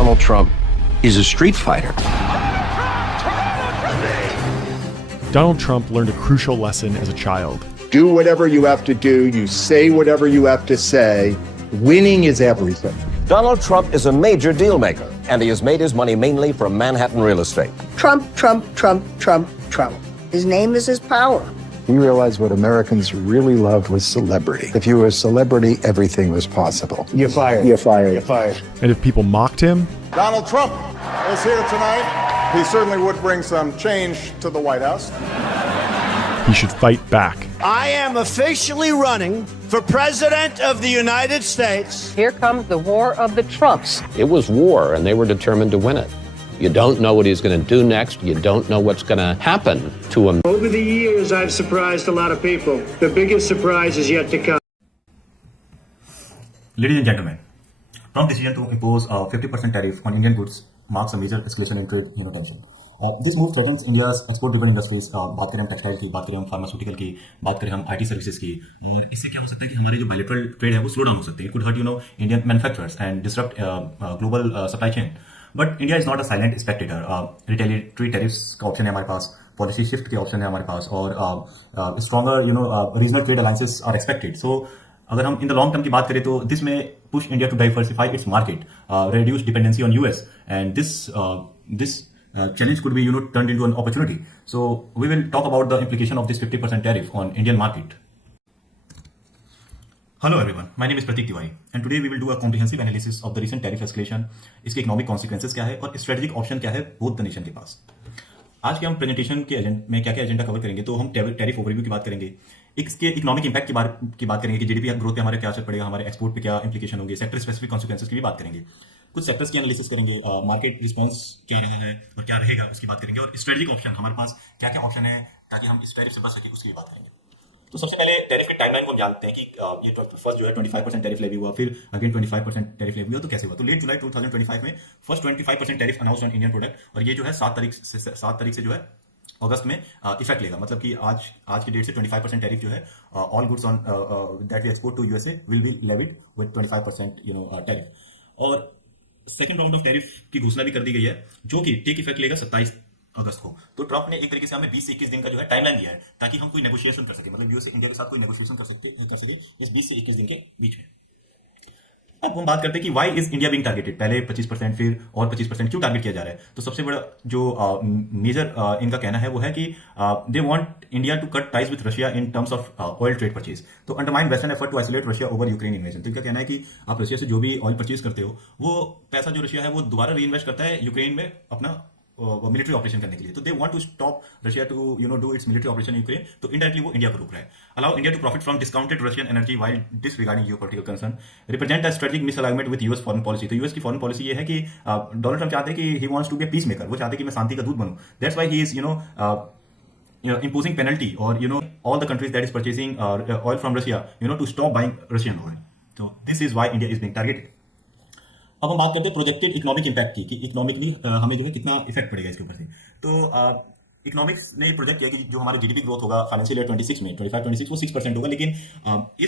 Donald Trump is a street fighter. Donald Trump learned a crucial lesson as a child. Do whatever you have to do. You say whatever you have to say. Winning is everything. Donald Trump is a major deal maker, and he has made his money mainly from Manhattan real estate. Trump, Trump, Trump, Trump, Trump. His name is his power. You realize what Americans really loved was celebrity. If you were a celebrity, everything was possible. You're fired. You're fired. You're fired. And if people mocked him, Donald Trump is here tonight. He certainly would bring some change to the White House. he should fight back. I am officially running for President of the United States. Here comes the war of the Trumps. It was war, and they were determined to win it. You don't know what he's going to do next. You don't know what's going to happen to him. Over the years, I've surprised a lot of people. The biggest surprise is yet to come. Ladies and gentlemen, Trump's decision to impose a 50% tariff on Indian goods marks a major escalation in trade tension. This move threatens India's export-driven industries. बात करें हम textile की, बात करें हम pharmaceutical की, बात करें हम IT सर्विसेज की. इससे क्या हो सकता है कि हमारे जो बायलैटरल ट्रेड है वो स्लो डाउन हो सकती है. It could hurt Indian manufacturers and disrupt global supply chain. But India is not a silent spectator. Retaliatory tariffs का ऑप्शन है हमारे पास, पॉलिसी शिफ्ट के ऑप्शन है हमारे पास, और stronger regional trade alliances are expected. So अगर हम इन द लॉन्ग टर्म की बात करें तो दिस में push India to diversify its market, reduce dependency on US, and this challenge could be turned into an opportunity. So we will talk about the implication of this 50% tariff on Indian market. Hello everyone, my name is Pratik Tiwari, and today we will do a comprehensive analysis of the recent tariff escalation, इसके economic consequences क्या है और strategic option क्या है both the nation के पास. आज के हम प्रेजेंटेशन के में क्या क्या एजेंडा कवर करेंगे, तो हम टैरिफ ओवरव्यू की बात करेंगे, इसके इकोनॉमिक इंपैक्ट की बात करेंगे कि जीडीपी ग्रोथ पे हमारे क्या असर पड़ेगा, हमारे एक्सपोर्ट पे क्या इंप्लीकेशन होंगे, सेक्टर स्पेसिफिक कॉन्सिक्वेंसेस की भी बात करेंगे, कुछ सेक्टर्स की एनालिसिस करेंगे, मार्केट रिस्पांस क्या रहा है और क्या रहेगा उसकी बात करेंगे, और स्ट्रेटेजिक ऑप्शन हमारे पास क्या क्या ऑप्शन है ताकि हम इस टैरिफ से बच सके उसकी भी बात करेंगे. तो सबसे पहले टैरिफ के टाइमलाइन को हम जानते हैं कि ये फर्स्ट जो है 25% टैरिफ लेवी हुआ, फिर अगेन 25% टैरिफ लेवी हुआ, तो कैसे हुआ. तो लेट जुलाई 2025 में first 25% tariff announce on Indian product, और ये जो है 7 तारीख से जो है अगस्त में इफेक्ट लेगा. मतलब कि आज की डेट से 25% टैरिफ जो है all goods on that we export to USA will be levied with 25% tariff. और सेकंड राउंड ऑफ टैरिफ की घोषणा भी कर दी गई है जो कि टेक इफेक्ट लेगा 27 अगस्त को. तो ट्रंप ने एक तरीके से हमें 20 से 21 दिन का जो है टाइमलाइन दिया है ताकि हम कोई नेगोशिएशन कर सके, मतलब यूएसए इंडिया के साथ कोई नेगोशिएशन कर सके इस 20 से 21 दिन के बीच में. अब हम बात करते हैं कि why is India being targeted. पहले 25% फिर और 25% क्यों टारगेट किया जा रहा है. तो सबसे बड़ा जो मेजर इनका कहना है वो है कि they want India to cut ties with Russia in terms of oil trade purchase, तो undermine western effort to isolate Russia over Ukraine invasion. तो इनका कहना है कि आप रशिया से जो भी ऑयल परचेज करते हो वो पैसा जो रशिया है वो दोबारा री इन्वेस्ट करता है यूक्रेन में अपना मिलिट्री ऑपरेशन करने के लिए. तो they want to stop Russia to do its military operation in Ukraine. तो इनडायरेक्टली वो इंडिया को रोक रहा है. Allow India to profit from discounted Russian energy while disregarding geopolitical concern, represent a strategic misalignment with US foreign policy. तो US की foreign policy ये है कि डोनाल्ड ट्रंप चाहते हैं कि he wants to be a peacemaker, वो चाहते हैं कि मैं शांति का दूत बनूं. That's why he is imposing penalty or all the countries that is purchasing oil from Russia to stop buying Russian oil. So this is why India is being targeted. अब हम बात करते हैं प्रोजेक्टेड इकोनॉमिक इंपैक्ट की, कि economically हमें जो है कितना इफेक्ट पड़ेगा इसके ऊपर से. तो इकोनॉमिक्स ने प्रोजेक्ट किया कि जो हमारे जीडीपी ग्रोथ होगा फाइनेंशियल ईयर 26 में 25-26 वो 6% होगा, लेकिन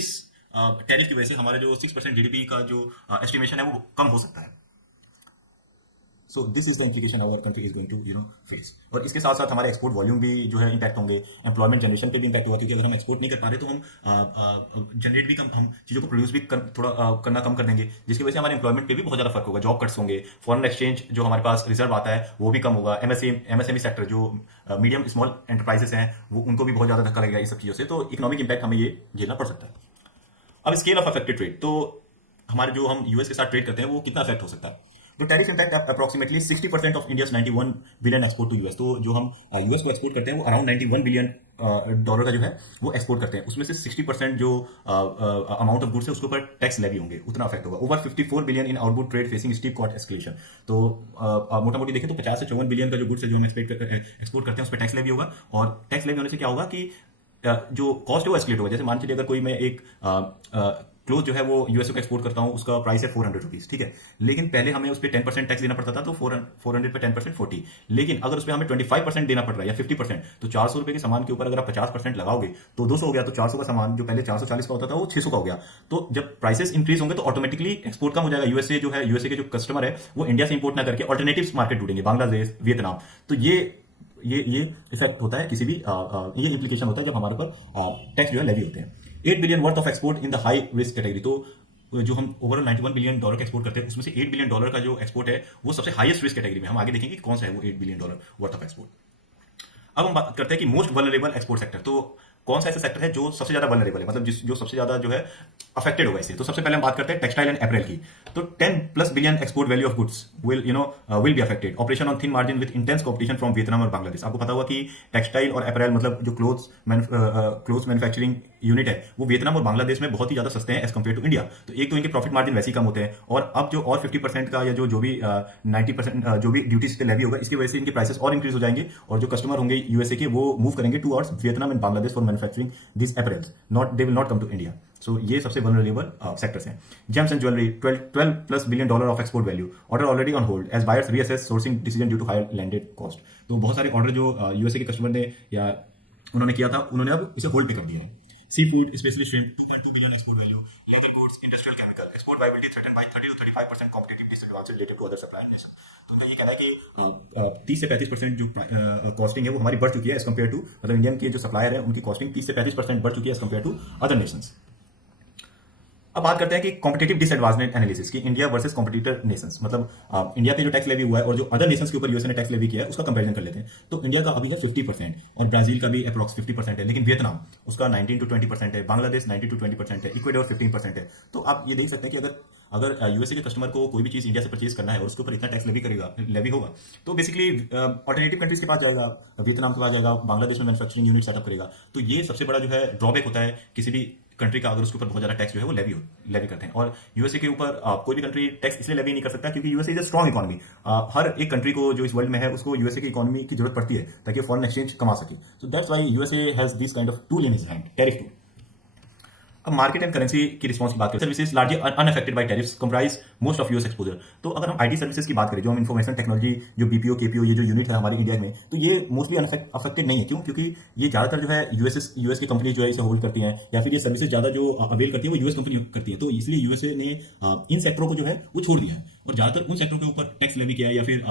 इस टैरिफ की वजह से हमारे जो 6% जीडीपी का जो एस्टिमेशन है वो कम हो सकता है. So this is the implication our country is going to face. और इसके साथ साथ हमारे एक्सपोर्ट वॉल्यूम भी जो है इंपैक्ट होंगे, एम्प्लॉयमेंट जनरेशन पे भी इंपैक्ट होगा, क्योंकि अगर हम एक्सपोर्ट नहीं कर पा रहे तो हम जनरेट भी कम, हम चीज़ों को प्रोड्यूस भी करना कम कर देंगे, जिसकी वजह से हमारे एम्प्लॉयमेंट पे भी बहुत ज़्यादा फर्क होगा, जॉब कट्स होंगे, फॉरेन एक्सचेंज जो हमारे पास रिजर्व आता है वो भी कम होगा, एमएसएमई सेक्टर जो मीडियम स्मॉल एंटरप्राइजेस हैं वो उनको भी बहुत ज़्यादा धक्का लगेगा इस सब चीज़ों से. तो इकोनॉमिक इंपैक्ट हमें ये झेलना पड़ सकता है. अब स्केल ऑफ अफेक्टेड ट्रेड, तो हमारे जो हम यूएस के साथ ट्रेड करते हैं वो कितना अफेक्ट हो सकता है. तो tariff impact approximately 60% of India's 91 billion export to US. तो जो हम यूएस को एक्सपोर्ट करते हैं वो अराउंड 91 बिलियन डॉलर का जो है वो एक्सपोर्ट करते हैं. उसमें से 60% जो अमाउंट ऑफ गुड्स है उसके ऊपर टैक्स लेवी होंगे, उतना अफेक्ट होगा. Over 54 billion in output trade facing steep cost escalation. तो मोटा मोटी देखें तो 50 से 54 बिलियन का जो गुड्स है जो हम एक्सपोर्ट करते हैं उस पर टैक्स लेवी होगा. और टैक्स लेवी होने से क्या होगा कि जो कॉस्ट है वो एस्केलेट होगा. जैसे मान लीजिए अगर कोई मैं एक क्लोथ जो है वो यूएसए को एक्सपोर्ट करता हूँ, उसका प्राइस है 400 रुपीज, ठीक है। लेकिन पहले हमें उस पर 10% टैक्स देना पड़ता था, तो 400 पे 10% 40। लेकिन अगर उस पर हमें 25% देना पड़ रहा है या 50%, तो 400 रुपए के सामान के ऊपर अगर आप 50% लगाओगे तो 200 हो गया। तो 400 का सामान जो पहले 440 का होता था वो 600 का हो गया। तो जब प्राइसेस इंक्रीज होंगे तो ऑटोमेटिकली एक्सपोर्ट कम हो जाएगा। यूएसए जो है, यूएसए के जो कस्टमर है वो इंडिया से इंपोर्ट ना करके ऑल्टरनेटिव मार्केट ढूंढेंगे, बांग्लादेश, वियतनाम। तो ये इफेक्ट होता है किसी भी ये इंप्लीकेशन होता है जब हमारे पर टैक्स जो है लेवी होते हैं। 8 billion worth of export in the high risk category. तो जो हम ओवरऑल $91 बिलियन का एक्सपोर्ट करते हैं, उसमें से $8 बिलियन का जो एक्सपोर्ट है वो सबसे हाईएस्ट रिस्क कैटेगरी में। हम आगे देखेंगे कि कौन सा है वो $8 बिलियन वर्थ ऑफ एक्सपोर्ट। अब हम बात करते हैं कि मोस्ट वल्नरेबल एक्सपोर्ट सेक्टर। तो कौन सा ऐसा सेक्टर है जो सबसे ज्यादा वल्नरेबल है, मतलब जो सबसे ज्यादा जो है अफेक्टेड होगा इससे। तो सबसे पहले हम बात करते हैं टेक्सटाइल एंड अपैरेल की। तो 10+ billion export value of goods will be affected. Operation on thin margin with intense competition from Vietnam और बांग्लादेश। आपको पता होगा कि टेक्सटाइल और अपैरेल मतलब जो क्लोथ्स मैन्युफैक्चरिंग यूनिट है वो वियतनाम और बांग्लादेश में बहुत ही ज्यादा सस्ते हैं एज कम्पेयर टू इंडिया। तो एक तो इनके प्रॉफिट मार्जिन वैसे ही कम होते हैं, और अब जो और 50% का या जो भी 90% जो भी ड्यूटीज पे लेवी होगा, इसकी वजह से इनके प्राइसेस और इंक्रीज हो जाएंगे। और जो कस्टमर होंगे यूएसए के वो मूव करेंगे towards Vietnam and Bangladesh for manufacturing this apparels, they will not come to India. So ये सबसे वल्नरेबल सेक्टर्स हैं। Gems and jewellery, $12+ billion of export value, order already on hold as buyers reassess sourcing decision due to higher landed cost. तो बहुत सारे order जो USA के customer ने या उन्होंने किया था, उन्होंने अब इसे होल्ड पे कर दिया है। Sea food specially shrimp, $2.2 billion export value. Leather goods, industrial chemical, export viability threaten by 30 to 35% competitive disadvantage related to other supplier nation. तो ये कहता है कि 30 से 35% जो कॉस्टिंग है वो हमारी बढ़ चुकी है एज कम्पेयर टू, मतलब इंडियन के जो सप्लायर है उनकी कॉस्टिंग 30 से 35% बढ़ चुकी है as compare to other nations. अब बात करते हैं कि कॉम्पिटिटिव डिसएडवांटेज एनालिसिस की इंडिया वर्सेस कॉम्पिटिटर नेशंस, मतलब इंडिया पे जो टैक्स लेवी हुआ है और जो अदर नेशंस के ऊपर यूएसए ने टैक्स लेवी किया है उसका कंपैरिजन कर लेते हैं। तो इंडिया का अभी है 50% और ब्राजील का भी अप्रॉक्स 50% है, लेकिन वियतनाम उसका 19 to 20% है, बांग्लादेश 90 to 20% है, इक्वेडोर 15% है। तो आप ये देख सकते हैं कि अगर यूएसए के कस्टमर को कोई भी चीज इंडिया से परचेज करना है और उसके ऊपर इतना टैक्स लेवी होगा, तो बेसिकली ऑल्टरनेटिव कंट्रीज के पास जाएगा, वियतनाम के पास जाएगा, बांग्लादेश में मैन्युफैक्चरिंग यूनिट सेटअप करेगा। तो ये सबसे बड़ा जो है ड्रॉबैक होता है किसी भी कंट्री का, अगर उसके ऊपर बहुत ज्यादा टैक्स जो है वो लेवी करते हैं। और यूएसए के ऊपर कोई भी कंट्री टैक्स इसलिए लेवी नहीं कर सकता क्योंकि USA is a strong economy. हर एक कंट्री को जो इस वर्ल्ड में है उसको यूएसए की इकोनॉमी की जरूरत पड़ती है ताकि फॉरेन एक्सचेंज कमा सके। So that's why USA has this kind of tool in his hand, tariff tool. अब मार्केट एंड करेंसी की रिस्पॉन्स की बात करें, services largely unaffected bye tariffs comprise most of US exposure. तो अगर हम आईटी सर्विसेज की बात करें, जो हम इंफॉर्मेशन टेक्नोलॉजी, जो बीपीओ केपीओ ये जो यूनिट है हमारी इंडिया में, तो ये मोस्टली अफेक्टेड नहीं है। क्यों? क्योंकि ये ज्यादातर जो है यूएस की कंपनी जो है इसे होल्ड करती हैं, या फिर ये सर्विसेज ज्यादा जो अवेल करती है वो यूएस कंपनी करती है। तो इसलिए यूएसए ने इन सेक्टरों को जो है वो छोड़ दिया है और ज्यादातर उन सेक्टरों के ऊपर टैक्स लेवी किया है या फिर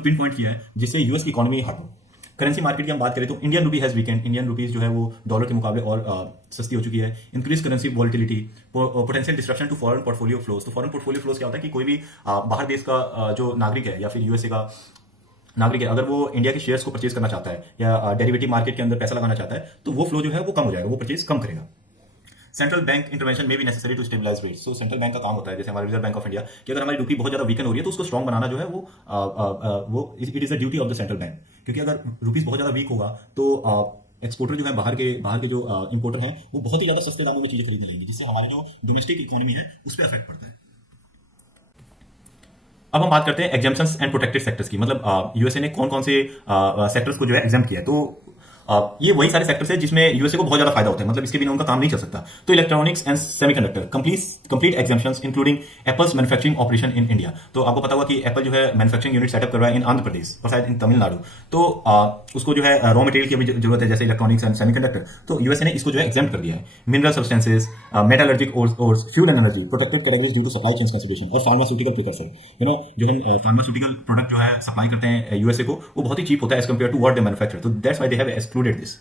पिन पॉइंट किया है जिससे यूएस की इकोनॉमी हट हो। करेंसी मार्केट की हम बात करें तो Indian rupee has weekend, Indian rupees जो है वो डॉलर के मुकाबले और सस्ती हो चुकी है। Increase currency volatility, potential disruption to foreign portfolio flows. तो फॉरेन पोर्टफोलियो फ्लोज क्या होता है कि कोई भी बाहर देश का जो नागरिक है या फिर यूएसए का नागरिक है, अगर वो इंडिया के शेयर्स को परचेज करना चाहता है या डेरिवेटिव मार्केट के अंदर पैसा लगाना चाहता है, तो वो फ्लो जो है वो कम हो जाएगा, वो परचेज कम करेगा। सेंट्रल बैंक इंटरवेंशन में भी necessary to stabilise rates. So central bank का काम होता है, जैसे हमारा रिजर्व बैंक ऑफ इंडिया, कि अगर हमारी रूपी बहुत ज्यादा वीकन हो रही है तो उसको स्ट्रॉन्ग बनाना जो है वो it is the duty of the central bank. क्योंकि अगर रूपीज बहुत ज्यादा वीक होगा तो एक्सपोर्टर जो है बाहर के जो इंपोर्टर हैं वो बहुत ही ज्यादा सस्ते दामों में चीजें खरीदने लगेंगे, जिससे हमारे जो डोमेस्टिक इकोनॉमी है उस पर इफेक्ट पड़ता है। अब हम बात करते हैं एग्जेम्पशंस एंड प्रोटेक्टेड सेक्टर्स की, मतलब यूएसए ने कौन कौन से सेक्टर्स को जो है एग्जाम्प्ट किया है। तो ये वही सारे सेक्टर्स है जिसमें यूएसए को बहुत ज्यादा फायदा होता है, मतलब इसके बिना उनका काम नहीं चल सकता। तो electronics and semiconductor, complete exemptions including apples manufacturing operation in India. तो आपको पता होगा कि एप्पल जो है मैन्युफैक्चरिंग यूनिट सेटअप कर रहा है इन आंध्र प्रदेश और शायद इन तमिलनाडु। तो उसको जो है रॉ मटेरियल की भी जरूरत है, जैसे इलेक्ट्रॉनिक्स एंड सेमीकंडक्टर। तो यूएसए ने इसको जो है एग्जेम्प्ट कर दिया है। Mineral substances, metallurgic ores, fuel and energy, protected categories due to supply chain consideration, और फार्मास्यूटिकल प्रिकर्सर। जो हम फार्मास्यूटिकल प्रोडक्ट जो है सप्लाई करते हैं यूएसए को, वो बहुत ही चीप होता है as compare to what they manufacture. तो that's why they have excluded this.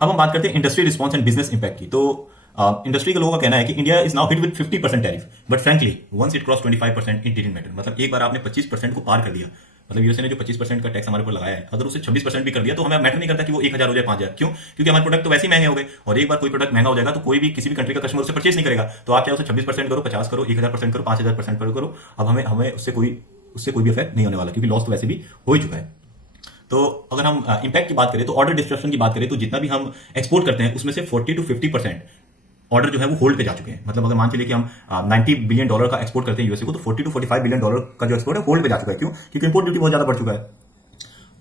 अब हम बात करते हैं industry response and business impact की। तो इंडस्ट्री के लोगों का कहना है कि India is now hit with 50% tariff, but frankly once it cross 25% it didn't matter. मतलब एक बार आपने 25% को पार कर दिया, मतलब यूएसए ने जो 25% का टैक्स हमारे ऊपर लगाया है, अगर उसे 26% भी कर दिया तो हमें मैटर नहीं करता कि वो 1000 हो जाए 5000। क्यों? क्योंकि हमारे प्रोडक्ट तो वैसे ही महंगे हो गए, और एक बार कोई प्रोडक्ट महंगा हो जाएगा तो कोई भी किसी भी कंट्री का कस्टमर उसे परचेज नहीं करेगा। तो आप चाहे उसे 26% करो, 50 करो, 1000% करो, 5000% करो, अब हमें उससे कोई भी इफेक्ट नहीं होने वाला, क्योंकि लॉस तो वैसे भी हो ही चुका है। तो अगर हम इंपैक्ट की बात करें तो ऑर्डर डिस्ट्रप्शन की बात करें तो जितना भी हम एक्सपोर्ट करते हैं उसमें से 40 to 50% ऑर्डर जो है वो होल्ड पे जा चुके हैं। मतलब अगर मान चलिए कि हम $90 बिलियन का एक्सपोर्ट करते हैं यूएसए को, तो $40 to 45 बिलियन का जो एक्सपोर्ट है होल्ड पे जा चुका है। क्यों? क्योंकि इंपोर्ट ड्यूटी बहुत ज्यादा बढ़ चुका है।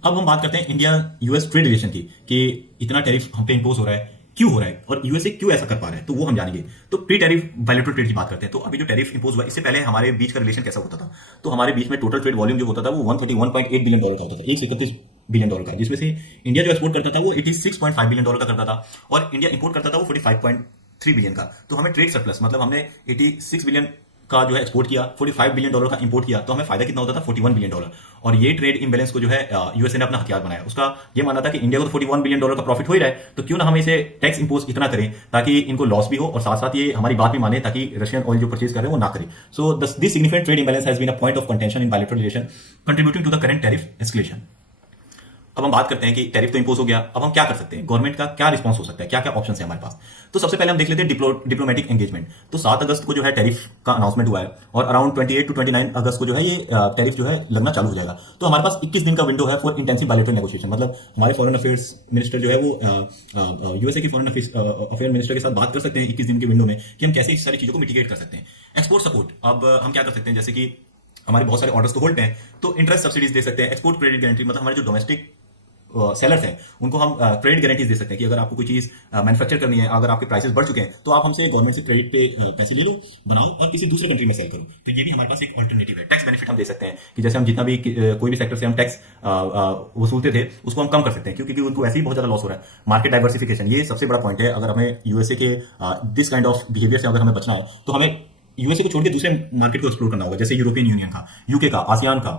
अब हम बात करते हैं इंडिया यूएस ट्रेड रिलेशन की, कि इतना टैरिफ हम पे इंपोज हो रहा है, क्यों हो रहा है और यूएसए क्यों ऐसा कर पा रहा है, तो वो हम जानेंगे। तो प्री टैरिफ बायलैटरल ट्रेड की बात करते हैं। तो अभी जो टैरिफ इंपोज हुआ, इससे पहले हमारे बीच का रिलेशन कैसा होता था? तो हमारे बीच में टोटल ट्रेड वॉल्यूम जो होता था वो $131.8 बिलियन का होता था, $131 बिलियन का, जिसमें से इंडिया जो एक्सपोर्ट करता था वो $86.5 बिलियन का करता था और इंडिया इंपोर्ट करता था वो $45.3 बिलियन का। तो हमें ट्रेड सरप्लस, मतलब हमने 86 बिलियन का जो है एक्सपोर्ट किया, $45 बिलियन का इंपोर्ट किया, तो हमें फायदा कितना होता था? $41 बिलियन। और ये ट्रेड इम्बैलेंस को जो है यूएसए ने अपना हथियार बनाया। उसका ये मानना था कि इंडिया को तो $41 बिलियन का प्रॉफिट हो ही रहा है, तो क्यों ना हम इसे टैक्स इंपोज इतना करें ताकि इनको लॉस भी हो और साथ साथ ये हमारी बात भी माने, ताकि रशियन ऑयल जो परचेज कर रहे हैं वो ना करें। So this significant trade imbalance has been a point of contention in bilateral relation contributing to the current tariff escalation. अब हम बात करते हैं कि टैरिफ तो इंपोज हो गया, अब हम क्या कर सकते हैं, गवर्नमेंट का क्या रिस्पांस हो सकता है, क्या क्या ऑप्शन है हमारे पास। तो सबसे पहले हम देख लेते हैं डिप्लोमेटिक एंगेजमेंट। तो 7 अगस्त को जो है टैरिफ का अनाउंसमेंट हुआ है और अराउंड 28 to 29 अगस्त को जो है ये टैरिफ जो है लगना चालू हो जाएगा। तो हमारे पास 21 दिन का विंडो है फॉर इंटेंसिव बायलैटरल नेगोशिएशन। मतलब हमारे फॉरेन अफेयर्स मिनिस्टर जो है वो यूएसए के फॉरेन अफेयर मिनिस्टर के साथ बात कर सकते हैं 21 दिन के विंडो में कि हम कैसे इस सारी चीजों को मिटिगेट कर सकते हैं। एक्सपोर्ट सपोर्ट, अब हम क्या कर सकते हैं, जैसे कि हमारे बहुत सारे ऑर्डर्स तो होल्ड हैं, तो इंटरेस्ट सब्सिडीज दे सकते हैं। एक्सपोर्ट क्रेडिट गारंटी, मतलब हमारे जो डोमेस्टिक सेलर्स हैं उनको हम क्रेडिट गारंटीज दे सकते हैं कि अगर आपको कोई चीज मैन्युफैक्चर करनी है, अगर आपके प्राइसेस बढ़ चुके हैं तो आप हमसे गवर्नमेंट से क्रेडिट पे पैसे ले लो, बनाओ और किसी दूसरे कंट्री में सेल करो। तो ये भी हमारे पास एक ऑल्टरनेटिव है। टैक्स बेनिफिट हम दे सकते हैं कि जैसे हम जितना भी कोई भी सेक्टर से हम टैक्स वसूलते थे उसको हम कम कर सकते हैं, क्योंकि उनको वैसे ही बहुत ज्यादा लॉस हो रहा है। मार्केट डाइवर्सिफिकेशन, ये सबसे बड़ा पॉइंट है। अगर हमें यूएसए के दिस काइंड ऑफ बिहेवियर से अगर हमें बचना है तो हमें यूएसए को छोड़ के दूसरे मार्केट को एक्सप्लोर करना होगा, जैसे यूरोपियन यूनियन का, यूके का, आसियान का,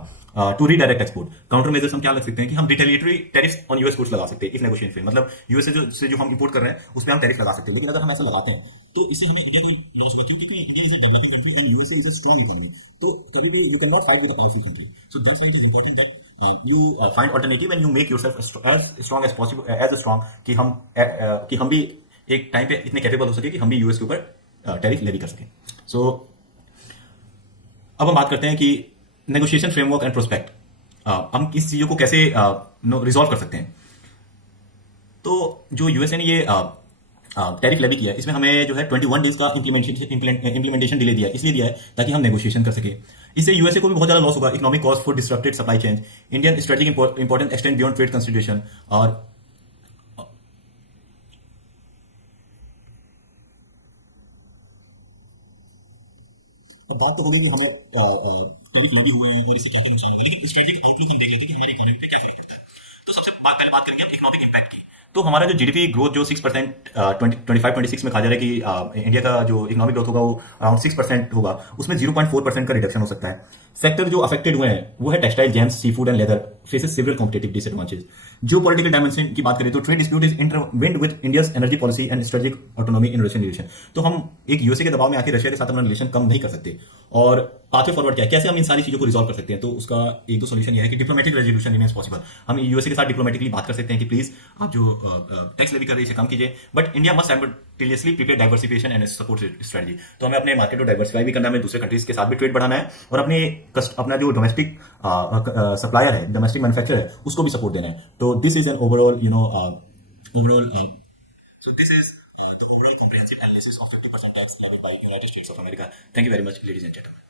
to redirect export. Counter measures हम क्या लग सकते हैं कि हम retaliatory tariff on US goods लगा सकते हैं इफ नेगोशिएशन फेल। मतलब यूएसए से जो हम इंपोर्ट कर रहे हैं उस पर हम टैरिफ लगा सकते हैं। लेकिन अगर हम ऐसा लगाते हैं तो इससे हमें इंडिया को लॉस होगा, क्योंकि India is a developing country and USA is a strong economy. तो कभी भी you can not fight with a powerful country. So that's why it is important that you find alternative and you make yourself as strong as possible, as strong कि हम भी एक time पे इतने capable हो सके कि हम भी यूएस के ऊपर टैरिफ लेवी कर सकें। सो अब हम बात करते हैं कि नेगोशिएशन फ्रेमवर्क एंड प्रोस्पेक्ट, हम किस चीजों को कैसे रिजॉल्व कर सकते हैं। तो जो यूएसए ने ये टैरिफ लेवी किया है, इसमें हमें जो है 21 डेज का इंप्लीमेंटेशन डिले दिया है, इसलिए दिया है ताकि हम नेगोशिएशन कर सके। इससे यूएसए को भी बहुत ज्यादा लॉस होगा, economic cost for disrupted supply chain, Indian strategic important extend beyond trade consideration. और बात तो होगी कि हमें टैरिफ लेवी हुआ है और इसे कैसे नुकसान होगा, लेकिन स्ट्रेटेजिक आउटलुक हम देख लेते हैं कि हमारे इकोनॉमी पे क्या इफेक्ट पड़ता है। तो सबसे पहले बात करेंगे हम इकोनॉमिक इंपैक्ट की। तो हमारा जो जीडीपी ग्रोथ जो 6% 25-26 में कहा जा रहा है कि इंडिया का जो इकोनॉमिक ग्रोथ होगा वो अराउंड 6% होगा, उसमें 0.4% का रिडक्शन हो सकता है। सेक्टर जो अफेक्टेड हुए हैं वो है textile, gems, sea food and leather, faces several competitive disadvantages. जो पॉलिटिकल डायमेंशन की बात करें तो trade dispute is intertwined with India's energy policy and strategic autonomy in Russian relation. तो हम एक यूएसए के दबाव में आकर रशिया के साथ अपना रिलेशन कम नहीं कर सकते। और पाथवे फॉरवर्ड क्या है, कैसे हम इन सारी चीजों को रिजॉल्व कर सकते हैं। तो उसका एक दो सोल्यूशन यह है कि डिप्लोमेटिक रेजोल्यूशन रिमेंस पॉसिबल। हम यूएसए के साथ डिप्लोमेटिकली बात कर सकते हैं कि प्लीज आप जो टैक्स लेवी कर रहे हैं इसे कम कीजिए, but India must simultaneously prepare diversification and support strategy. तो हमें अपने मार्केट को डाइवर्सिफाई भी करना है, दूसरे कंट्रीज के साथ भी ट्रेड बढ़ाना है और अपना जो डोमेस्टिक सप्लायर है, डोमेस्टिक मैन्युफैक्चरर है, उसको भी सपोर्ट देना है। तो this is an overall so this is the overall comprehensive analysis of 50% tax levied by United States of America. Thank you very much, ladies and gentlemen.